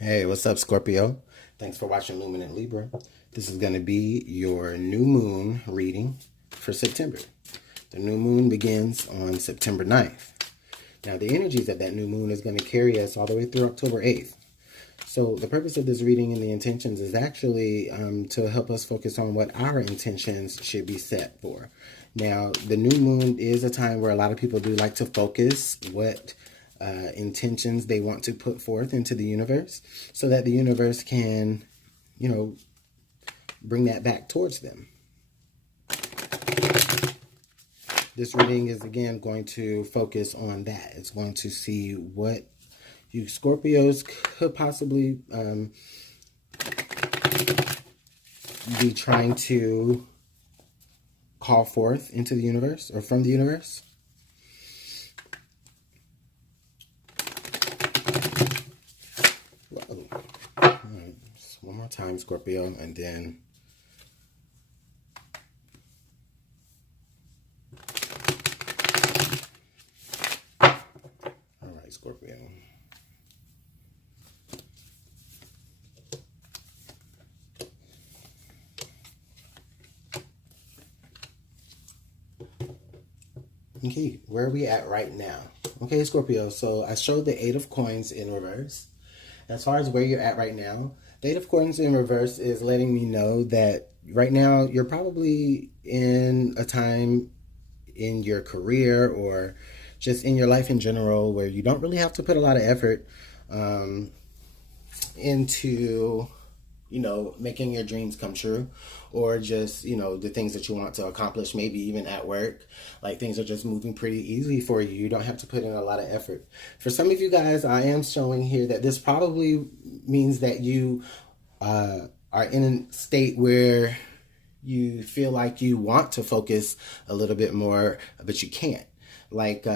Hey, what's up, Scorpio? Thanks for watching Luminant Libra. This is going to be your new moon reading for September. The new moon begins on September 9th. Now, the energies of that new moon is going to carry us all the way through October 8th. So, the purpose of this reading and the intentions is actually to help us focus on what our intentions should be set for. Now, the new moon is a time where a lot of people do like to focus what intentions they want to put forth into the universe so that the universe can, bring that back towards them. This reading is again going to focus on that. It's going to see what you Scorpios could possibly be trying to call forth into the universe or from the universe. Whoa. All right. Just one more time, Scorpio, and then all right, Scorpio. Okay, where are we at right now? Okay, Scorpio, so I showed the Eight of Coins in reverse. As far as where you're at right now, the Eight of Coins in reverse is letting me know that right now you're probably in a time in your career or just in your life in general where you don't really have to put a lot of effort into making your dreams come true, or just, the things that you want to accomplish, maybe even at work. Like things are just moving pretty easy for you. You don't have to put in a lot of effort. For some of you guys, I am showing here that this probably means that you are in a state where you feel like you want to focus a little bit more, but you can't. Like,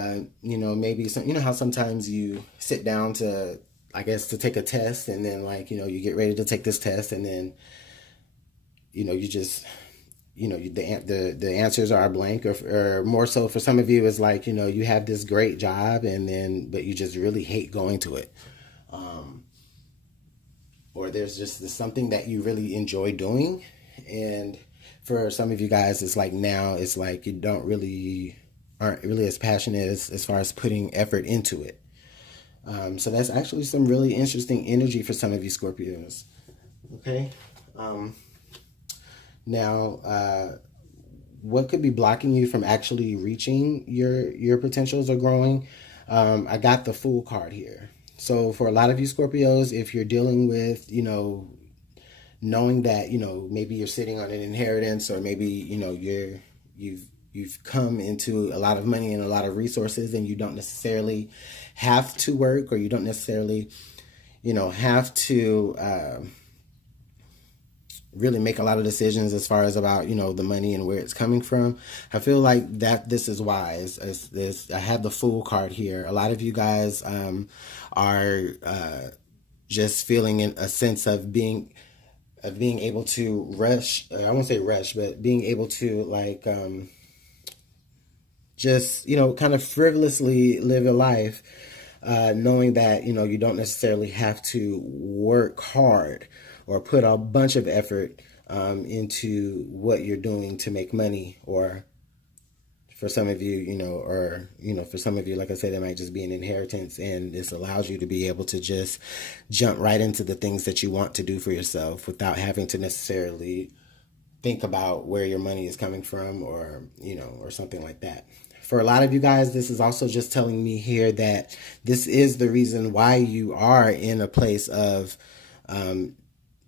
maybe some, how sometimes you sit down to, I guess, to take a test, and then you get ready to take this test, and then you just the answers are blank, or more so for some of you is like you have this great job, and then but you just really hate going to it, or there's just something that you really enjoy doing, and for some of you guys it's like now it's like you aren't really as passionate as far as putting effort into it. So that's actually some really interesting energy for some of you Scorpios. Okay. Now, what could be blocking you from actually reaching your potentials or growing? I got the Fool card here. So for a lot of you Scorpios, if you're dealing with, knowing that, maybe you're sitting on an inheritance, or maybe, you've come into a lot of money and a lot of resources, and you don't necessarily have to work, or you don't necessarily, have to really make a lot of decisions as far as about the money and where it's coming from. I feel like that this is wise. As this, I have the Fool card here. A lot of you guys are just feeling in a sense of being able to rush. I won't say rush, but being able to just kind of frivolously live a life, knowing that you don't necessarily have to work hard or put a bunch of effort into what you're doing to make money. Or for some of you, for some of you, like I said, it might just be an inheritance, and this allows you to be able to just jump right into the things that you want to do for yourself without having to necessarily think about where your money is coming from, or or something like that. For a lot of you guys, this is also just telling me here that this is the reason why you are in a place of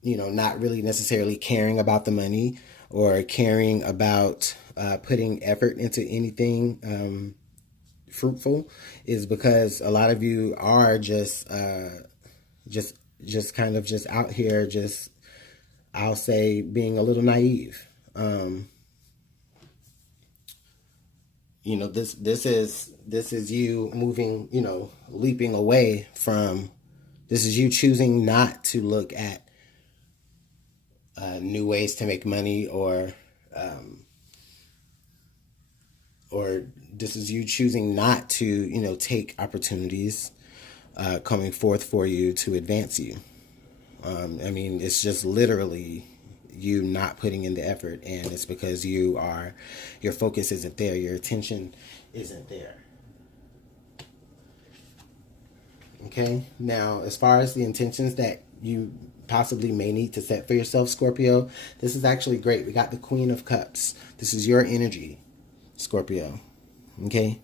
not really necessarily caring about the money, or caring about putting effort into anything fruitful, is because a lot of you are just kind of just out here, just, I'll say, being a little naive. This is you moving, leaping away from. This is you choosing not to look at new ways to make money, or this is you choosing not to take opportunities coming forth for you to advance you. I mean, it's just literally you not putting in the effort, and it's because your focus isn't there, your attention isn't there. Okay, now as far as the intentions that you possibly may need to set for yourself, Scorpio, this is actually great. We got the Queen of Cups. This is your energy, Scorpio. Okay,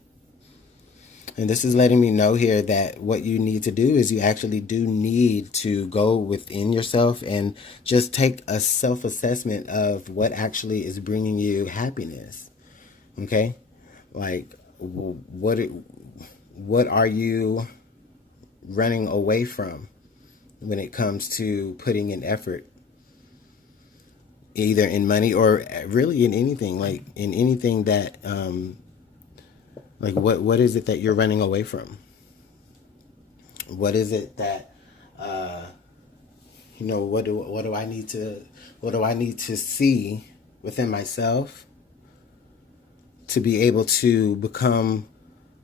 and this is letting me know here that what you need to do is you actually do need to go within yourself and just take a self-assessment of what actually is bringing you happiness. Okay, like what are you running away from when it comes to putting in effort, either in money or really in anything, like in anything that like what is it that you're running away from? What is it that what do I need to see within myself to be able to become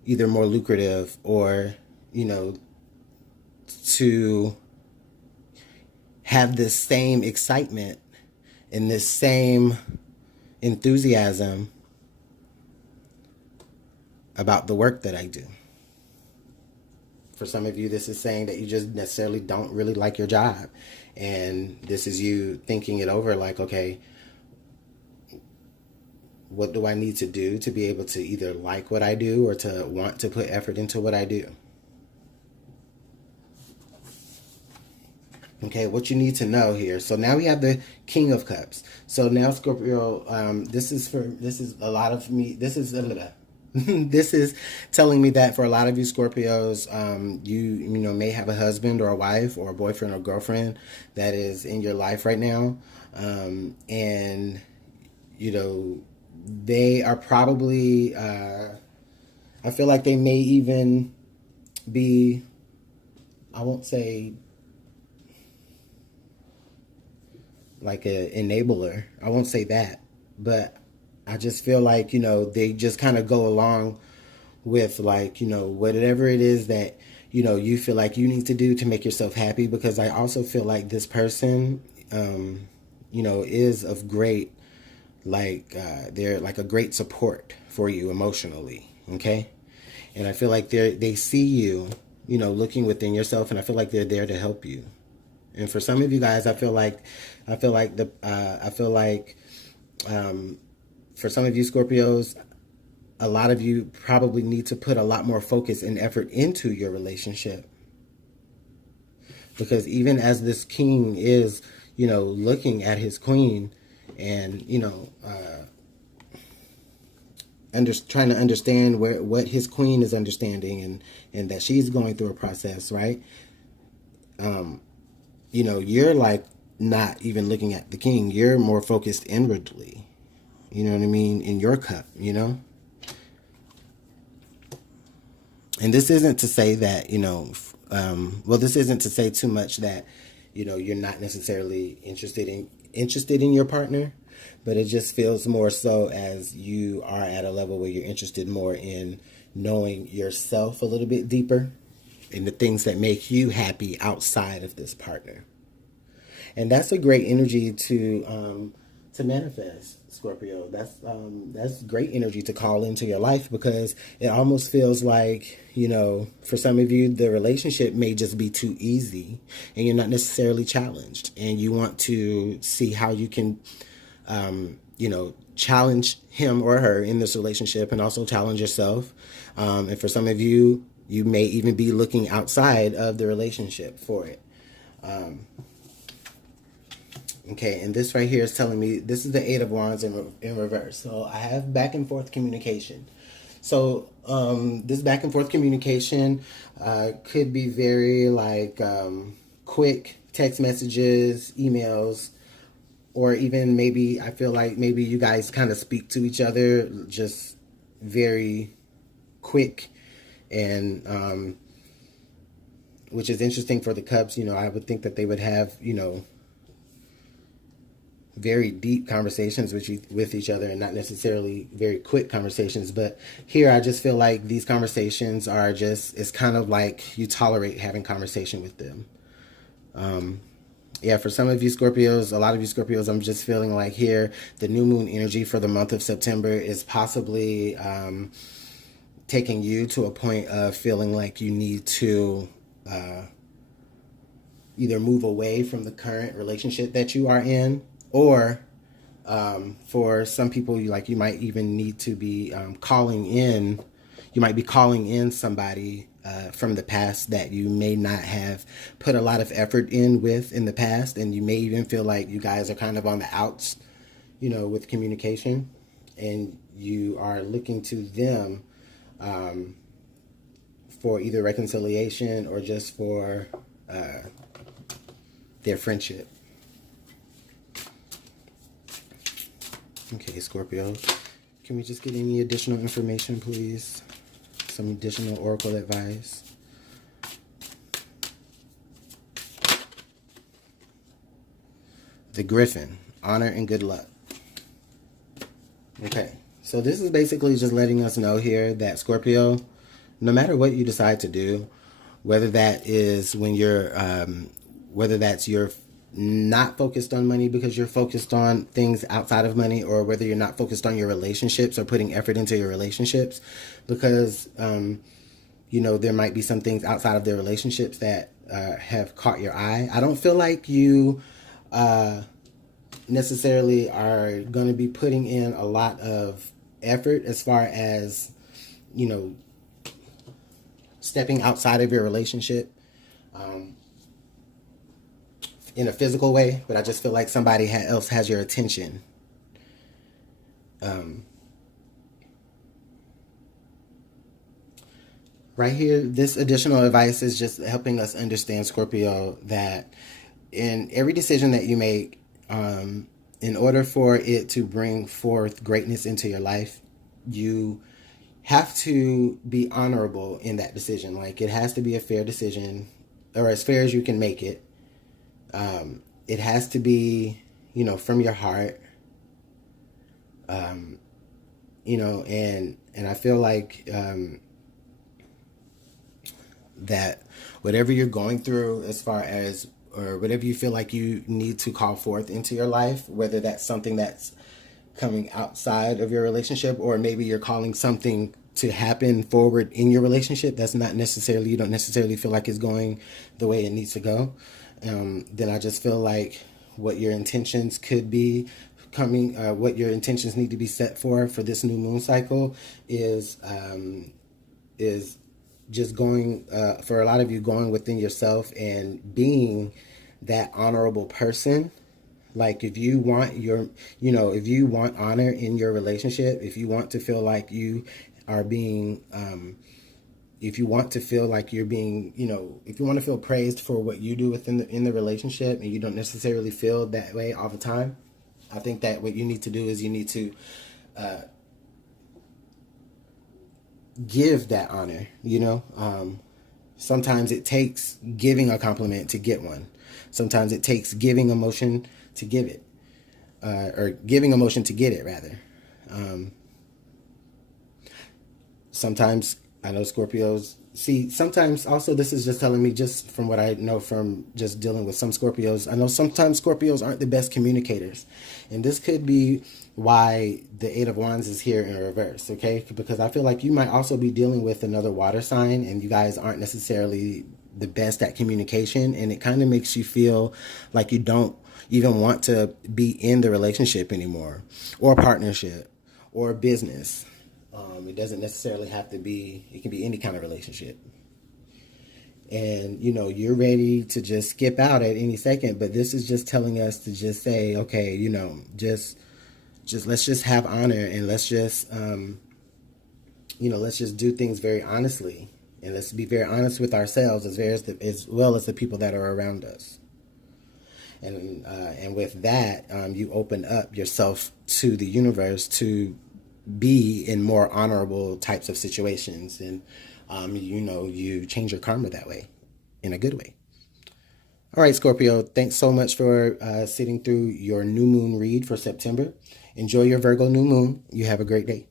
either more lucrative or, to have this same excitement and this same enthusiasm about the work that I do. For some of you, this is saying that you just necessarily don't really like your job. And this is you thinking it over like, okay, what do I need to do to be able to either like what I do or to want to put effort into what I do? Okay, what you need to know here. So now we have the King of Cups. So now Scorpio, this is a lot of me. This is this is telling me that for a lot of you Scorpios, you may have a husband or a wife or a boyfriend or girlfriend that is in your life right now, and they are probably. I feel like they may even be. I won't say like an enabler. I won't say that, but I just feel like, they just kind of go along with like, whatever it is that, you feel like you need to do to make yourself happy. Because I also feel like this person, is of great, like, they're like a great support for you emotionally. Okay. And I feel like they see you, looking within yourself, and I feel like they're there to help you. And for some of you guys, I feel like for some of you Scorpios, a lot of you probably need to put a lot more focus and effort into your relationship. Because even as this king is, looking at his queen and, trying to understand what his queen is understanding and that she's going through a process, right? You're like not even looking at the king. You're more focused inwardly. You know what I mean? In your cup, And this isn't to say that, this isn't to say too much that, you're not necessarily interested in your partner, but it just feels more so as you are at a level where you're interested more in knowing yourself a little bit deeper and the things that make you happy outside of this partner. And that's a great energy to manifest, Scorpio. That's great energy to call into your life, because it almost feels like, for some of you, the relationship may just be too easy and you're not necessarily challenged, and you want to see how you can, challenge him or her in this relationship and also challenge yourself. And for some of you, you may even be looking outside of the relationship for it. Okay, and this right here is telling me, this is the Eight of Wands in reverse. So I have back and forth communication. So this back and forth communication could be very like quick text messages, emails, or even maybe I feel like maybe you guys kind of speak to each other just very quick, and which is interesting for the Cups. I would think that they would have, very deep conversations with each other, and not necessarily very quick conversations. But here I just feel like these conversations are just, it's kind of like you tolerate having conversation with them. Yeah, for some of you Scorpios, a lot of you Scorpios, I'm just feeling like here, the new moon energy for the month of September is possibly taking you to a point of feeling like you need to either move away from the current relationship that you are in, or for some people, you might even need to be calling in. You might be calling in somebody from the past that you may not have put a lot of effort in with in the past, and you may even feel like you guys are kind of on the outs, with communication, and you are looking to them for either reconciliation or just for their friendship. Okay, Scorpio, can we just get any additional information, please? Some additional oracle advice. The Griffin, honor and good luck. Okay, so this is basically just letting us know here that Scorpio, no matter what you decide to do, whether that is whether that's you're not focused on money because you're focused on things outside of money, or whether you're not focused on your relationships or putting effort into your relationships because, there might be some things outside of their relationships that have caught your eye. I don't feel like you necessarily are going to be putting in a lot of effort as far as, stepping outside of your relationship in a physical way, but I just feel like somebody else has your attention. Right here, this additional advice is just helping us understand, Scorpio, that in every decision that you make, in order for it to bring forth greatness into your life, you have to be honorable in that decision. Like, it has to be a fair decision, or as fair as you can make it. It has to be, from your heart. And I feel like that whatever you're going through, as far as, or whatever you feel like you need to call forth into your life, whether that's something that's coming outside of your relationship, or maybe you're calling something to happen forward in your relationship that's not necessarily, you don't necessarily feel like it's going the way it needs to go, then I just feel like what your intentions could be what your intentions need to be set for this new moon cycle is just going, for a lot of you, going within yourself and being that honorable person. Like, if you want if you want honor in your relationship, if you want to feel like you are being, if you want to feel like you're being, if you want to feel praised for what you do in the relationship, and you don't necessarily feel that way all the time, I think that what you need to do is you need to give that honor. Sometimes it takes giving a compliment to get one. Sometimes it takes giving emotion to give it, or giving emotion to get it, rather. Sometimes, I know Scorpios, sometimes also, this is just telling me, just from what I know from just dealing with some Scorpios, I know sometimes Scorpios aren't the best communicators. And this could be why the Eight of Wands is here in reverse, okay? Because I feel like you might also be dealing with another water sign, and you guys aren't necessarily the best at communication, and it kind of makes you feel like you don't even want to be in the relationship anymore, or partnership, or business. It doesn't necessarily have to be, it can be any kind of relationship. And, you're ready to just skip out at any second, but this is just telling us to just say, okay, just let's just have honor, and let's just, let's just do things very honestly, and let's be very honest with ourselves as well as the people that are around us. And with that, you open up yourself to the universe to be in more honorable types of situations, and you change your karma that way, in a good way. All right, Scorpio, thanks so much for sitting through your new moon read for September. Enjoy your Virgo new moon. You have a great day.